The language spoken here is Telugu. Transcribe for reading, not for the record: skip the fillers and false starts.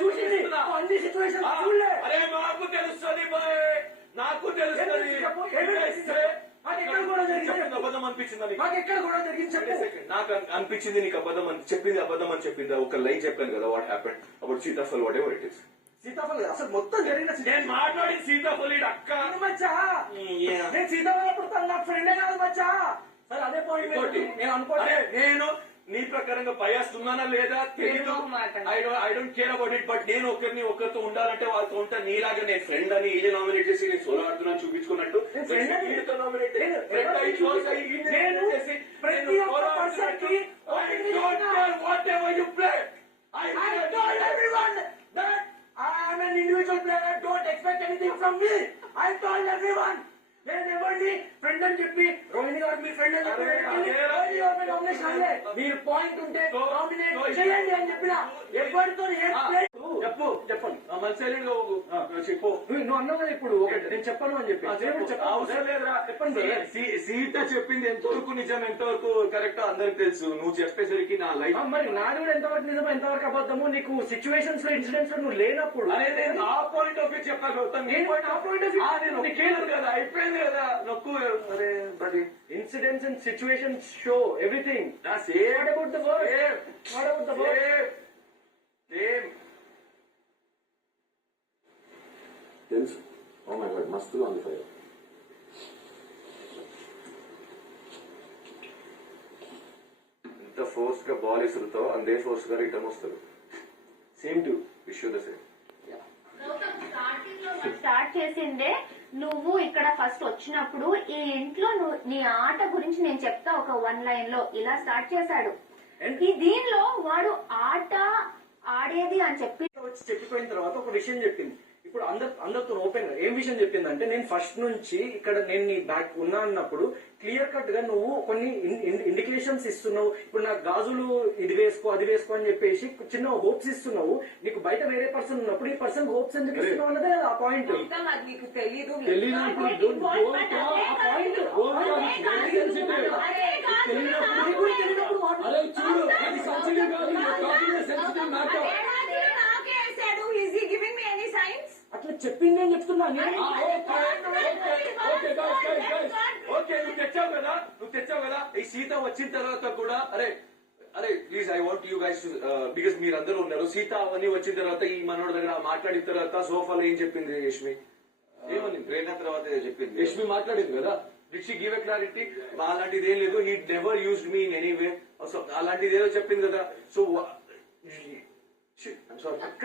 చూసింది అన్ని సిచ్యువేషన్ చూడలే. అరే నాకు తెలుస్తుంది బాయ్, నాకు తెలుస్తుంది. ఎక్కడ కూడా జరిగింది అబద్ధం అనిపించింది నాకు ఎక్కడ కూడా జరిగింది చెప్పు. నాకు అనిపించింది నీకు అబద్ధం అని చెప్పింది, అబద్ధం అని చెప్పింది. ఒక లైన్ చెప్పాను కదా, what happened about Sitaphal, what ever it is. Sitaphal అసలు మొత్తం జరిగిన నేను మాట్లాడి సీతాఫల్ అక్క మచ్చా. నేను సీతాఫల్ అప్పుడు తను నా ఫ్రెండే కాదు మచ్చా. సరే అదే పాయింట్ నేను అనుకోలే. నేను నీ ప్రకారంగా బయాస్తున్నానా లేదా తెలియదు. I don't care about it. But నేను ఒకరితో ఉండాలంటే వాళ్ళతో ఉంటా. నీలాగా నేను ఫ్రెండ్ అని ఈడే నామినేట్ చేసి నేను సోలో ఆడుతున్నాను చూపించుకున్నట్టు నామినేట్ చేసి ప్రతి ఒక్క పర్సన్ కి what ever you play. I told everyone that I am an individual player. Don't expect anything from me. I told everyone. నేను ఎవరిని ఫ్రెండ్ అని చెప్పి రోహిణి గారు మీ ఫ్రెండ్ అని చెప్పి నామినేషన్ అయ్యే. మీరు పాయింట్ ఉంటే నామినేట్ చేయండి అని చెప్పిన. ఎవరితో చెప్పు చెప్పండి చెప్పు. నువ్వు అన్నావు కదా ఇప్పుడు నేను చెప్పను అని చెప్పి అవసరం లేదురా. చెప్పండి. సీత చెప్పింది ఎంతవరకు నిజం ఎంతవరకు కరెక్ట్ అందరికి తెలుసు. నువ్వు చెప్పేసరికి నా లైఫ్ మరి నాది కూడా ఎంతవరకు నిజమో ఎంతవరకు అబద్ధము నీకు సిచ్యువేషన్స్ లో ఇన్సిడెంట్స్ లో నువ్వు లేనప్పుడు అనేది నా పాయింట్ ఆఫ్ వ్యూ చెప్పాను. కదా అయిపోయింది కదా నొక్కు. అరే బడి incidents and situations show everything. What about the world? What about the world? తెలుసు. ఓ మై గాడ్ మస్తుగా ఉంది ఫైర్. ఎంత ఫోర్స్ గా బాల్ ఇసురుతావు అందే ఫోర్స్ గా రిటర్న్ వస్తారు. Same to wish the same. Start చేసిందే నువ్వు ఇక్కడ ఫస్ట్ వచ్చినప్పుడు ఈ ఇంట్లో నీ ఆట గురించి నేను చెప్తా ఒక వన్ లైన్ లో ఇలా స్టార్ట్ చేశాడు. దీనిలో వాడు ఆట ఆడేది అని చెప్పిపోయిన తర్వాత ఒక విషయం చెప్పింది. ఇప్పుడు అందరితో ఓపెన్ గా ఏం విషయం చెప్పిందంటే నేను ఫస్ట్ నుంచి ఇక్కడ నేను నీ బ్యాక్ ఉన్నా అన్నప్పుడు క్లియర్ కట్ గా నువ్వు కొన్ని ఇండికేషన్స్ ఇస్తున్నావు. ఇప్పుడు నాకు గాజులు ఇది వేసుకో అది వేసుకో అని చెప్పేసి చిన్న హోప్స్ ఇస్తున్నావు. నీకు బయట వేరే పర్సన్ ఉన్నప్పుడు ఈ పర్సన్ హోప్స్ ఎందుకు ఇస్తున్నావు అన్నదే ఆ పాయింట్. నీకు తెలీదు అట్లా చెప్పింది అని చెప్తున్నా. ఓకే నువ్వు తెచ్చావు కదా ఈ సీత వచ్చిన తర్వాత కూడా అరే please I want you guys because మీరు అందరూ ఉన్నారు. సీత అవన్నీ వచ్చిన తర్వాత ఈ మనోడి దగ్గర మాట్లాడిన తర్వాత సోఫాలో ఏం చెప్పింది యష్మి? ఏమని ప్రేరణ తర్వాత చెప్పింది యష్మి మాట్లాడింది కదా. Did she give a clarity? అలాంటిది ఏం లేదు. He never used me in any way. అలాంటిది ఏదో చెప్పింది కదా. So sorry